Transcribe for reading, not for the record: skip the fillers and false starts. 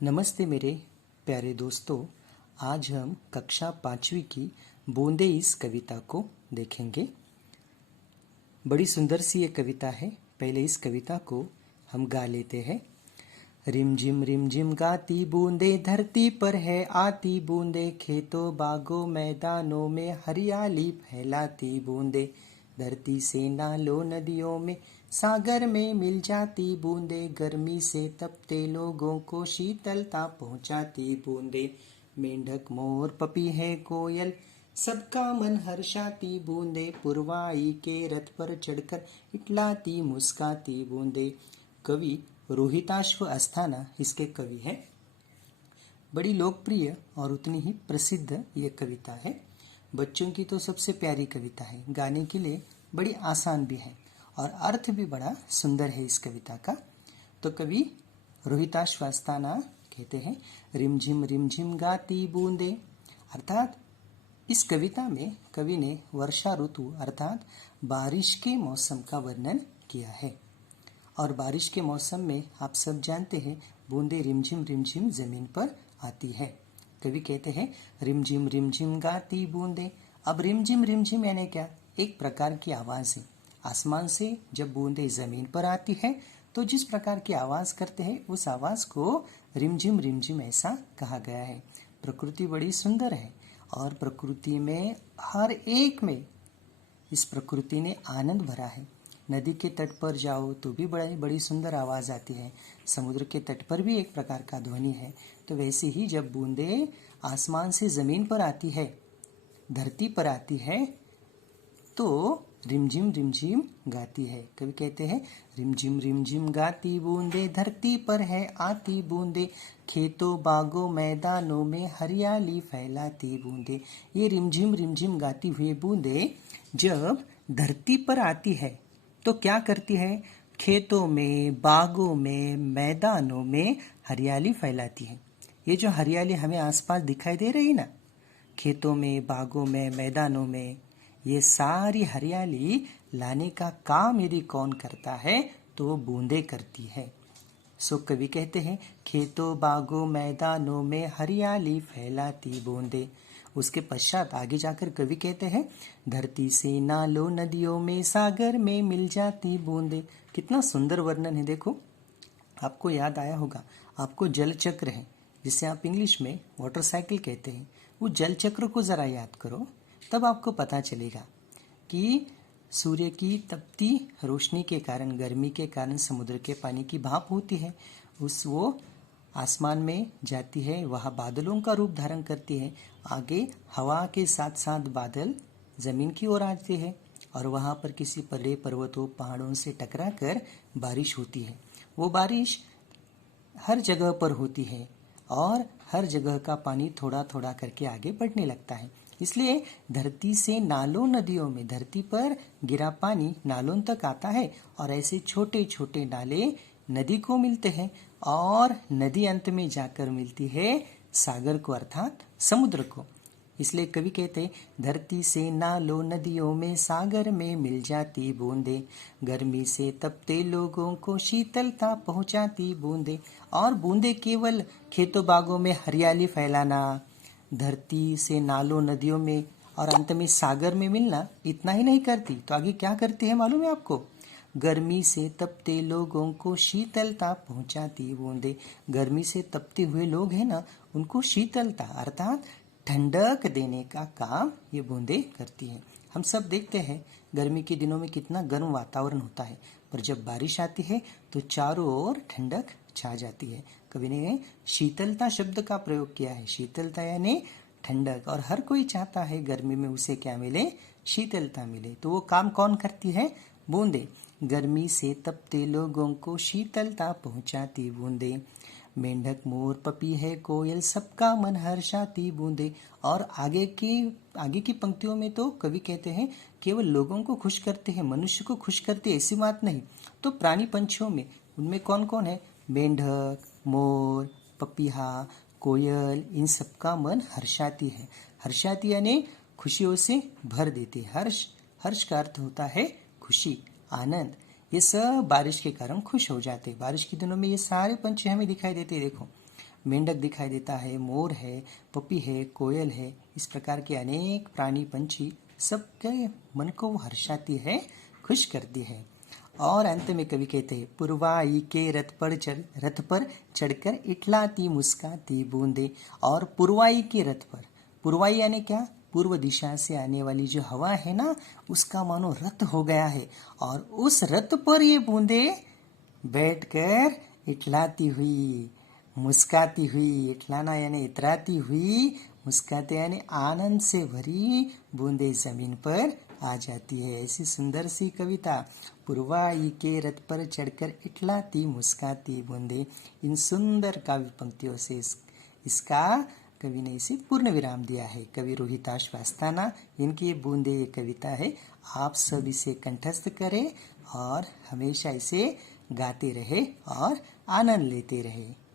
नमस्ते मेरे प्यारे दोस्तों। आज हम कक्षा 5वीं की बूंदे इस कविता को देखेंगे। बड़ी सुंदर सी ये कविता है। पहले इस कविता को हम गा लेते हैं। रिम झिम गाती बूंदे धरती पर है आती बूंदे, खेतों बागों मैदानों में हरियाली फैलाती बूंदे, धरती से नालों नदियों में सागर में मिल जाती बूंदे, गर्मी से तपते लोगों को शीतलता पहुंचाती बूंदे, मेंढक मोर पपी है कोयल सबका मन हर्षाती बूंदे, पुरवाई के रथ पर चढ़कर इटलाती मुस्काती बूंदे। कवि रोहिताश्व अस्थाना इसके कवि हैं। बड़ी लोकप्रिय और उतनी ही प्रसिद्ध ये कविता है। बच्चों की तो सबसे प्यारी कविता है, गाने के लिए बड़ी आसान भी है और अर्थ भी बड़ा सुंदर है इस कविता का। तो कवि रोहिताश्व अस्थाना कहते हैं, रिम झिम गाती बूंदे। अर्थात इस कविता में कवि ने वर्षा ऋतु अर्थात बारिश के मौसम का वर्णन किया है। और बारिश के मौसम में आप सब जानते हैं बूंदे रिम झिम जमीन पर आती है। कवि कहते हैं रिम झिम गाती बूंदे। अब रिम झिम यानी क्या? एक प्रकार की आवाज है। आसमान से जब बूंदे जमीन पर आती है तो जिस प्रकार की आवाज करते हैं उस आवाज को रिम झिम ऐसा कहा गया है। प्रकृति बड़ी सुंदर है और प्रकृति में हर एक में इस प्रकृति ने आनंद भरा है। नदी के तट पर जाओ तो भी बड़ी सुंदर आवाज आती है। समुद्र के तट पर भी एक प्रकार का ध्वनि है। तो वैसे ही जब बूंदे आसमान से जमीन पर आती है, धरती पर आती है, तो रिमझिम गाती है। कवि कहते हैं रिम झिम गाती बूंदे धरती पर है आती बूंदे, खेतों बागों मैदानों में हरियाली फैलाती बूंदे। ये रिम झिम गाती हुई बूंदे जब धरती पर आती है तो क्या करती है? खेतों में बागों में मैदानों में हरियाली फैलाती है। ये जो हरियाली हमें आसपास दिखाई दे रही ना, खेतों में बागों में मैदानों में, ये सारी हरियाली लाने का काम यदि कौन करता है तो बूंदे करती है। सो कवि कहते हैं खेतों बागों मैदानों में हरियाली फैलाती बूंदे। उसके पश्चात आगे जाकर कवि कहते हैं धरती से नालों नदियों में सागर में मिल जाती बूंदे। कितना सुंदर वर्णन है। देखो, आपको याद आया होगा, आपको जल चक्र है जिसे आप इंग्लिश में वाटर साइकिल कहते हैं, वो जल चक्र को जरा याद करो, तब आपको पता चलेगा कि सूर्य की तपती रोशनी के कारण, गर्मी के कारण समुद्र के पानी की भाप होती है, वो आसमान में जाती है, वहाँ बादलों का रूप धारण करती है। आगे हवा के साथ साथ बादल जमीन की ओर आते हैं और वहाँ पर किसी बड़े पर्वतों पहाड़ों से टकराकर बारिश होती है। वो बारिश हर जगह पर होती है और हर जगह का पानी थोड़ा थोड़ा करके आगे बढ़ने लगता है। इसलिए धरती से नालों नदियों में, धरती पर गिरा पानी नालों तक आता है और ऐसे छोटे छोटे नाले नदी को मिलते हैं और नदी अंत में जाकर मिलती है सागर को अर्थात समुद्र को। इसलिए कवि कहते धरती से नालों नदियों में सागर में मिल जाती बूंदे, गर्मी से तपते लोगों को शीतलता पहुंचाती बूंदे। और बूंदे केवल खेतों बागों में हरियाली फैलाना, धरती से नालों नदियों में और अंत में सागर में मिलना इतना ही नहीं करती, तो आगे क्या करती है मालूम है आपको? गर्मी से तपते लोगों को शीतलता पहुंचाती बूंदे। गर्मी से तपते हुए लोग हैं ना, उनको शीतलता अर्थात ठंडक देने का काम ये बूंदे करती है। हम सब देखते हैं गर्मी के दिनों में कितना गर्म वातावरण होता है, पर जब बारिश आती है तो चारों ओर ठंडक छा जाती है। कवि ने शीतलता शब्द का प्रयोग किया है। शीतलता यानी ठंडक, और हर कोई चाहता है गर्मी में उसे क्या मिले? शीतलता मिले। तो वो काम कौन करती है? बूंदे। गर्मी से तपते लोगों को शीतलता पहुंचाती बूंदे, मेंढक मोर पपी है कोयल सबका मन हर्षाती बूंदे। और आगे की पंक्तियों में तो कवि कहते हैं केवल लोगों को खुश करते हैं, मनुष्य को खुश करते, ऐसी बात नहीं। तो प्राणी पंछियों में उनमें कौन कौन है? मेंढक, मोर, पपीहा, कोयल, इन सबका मन हर्षाती है। हर्षाती यानी खुशियों से भर देती। हर्ष का अर्थ होता है खुशी, आनंद। ये सब बारिश के कारण खुश हो जाते। बारिश के दिनों में ये सारे पंछी हमें दिखाई देते। देखो, मेंढक दिखाई देता है, मोर है, पपी है, कोयल है। इस प्रकार के अनेक प्राणी पंछी सबके मन को हर्षाती है, खुश करती है। और अंत में कवि कहते हैं, पुरवाई के रथ पर चढ़कर इठलाती मुस्काती बूंदे। और पुरवाई के रथ पर, पुरवाई यानी क्या, पूर्व दिशा से आने वाली जो हवा है ना, उसका मानो रथ हो गया है, और उस रथ पर ये बूंदे बैठकर इठलाती हुई, मुस्काती हुई, इठलाना यानी इतराती हुई, मुस्काते यानी आनंद से भरी बूंदे जमीन पर आ जाती है। ऐसी सुंदर सी कविता, पुरवाई के रथ पर चढ़कर इठलाती मुस्काती बूंदे। इन सुंदर काव्य पंक्तियों से इसका कवि ने इसे पूर्ण विराम दिया है। कवि रोहिताश वास्ताना, इनकी ये बूंदे ये कविता है। आप सब इसे कंठस्थ करें और हमेशा इसे गाते रहे और आनंद लेते रहे।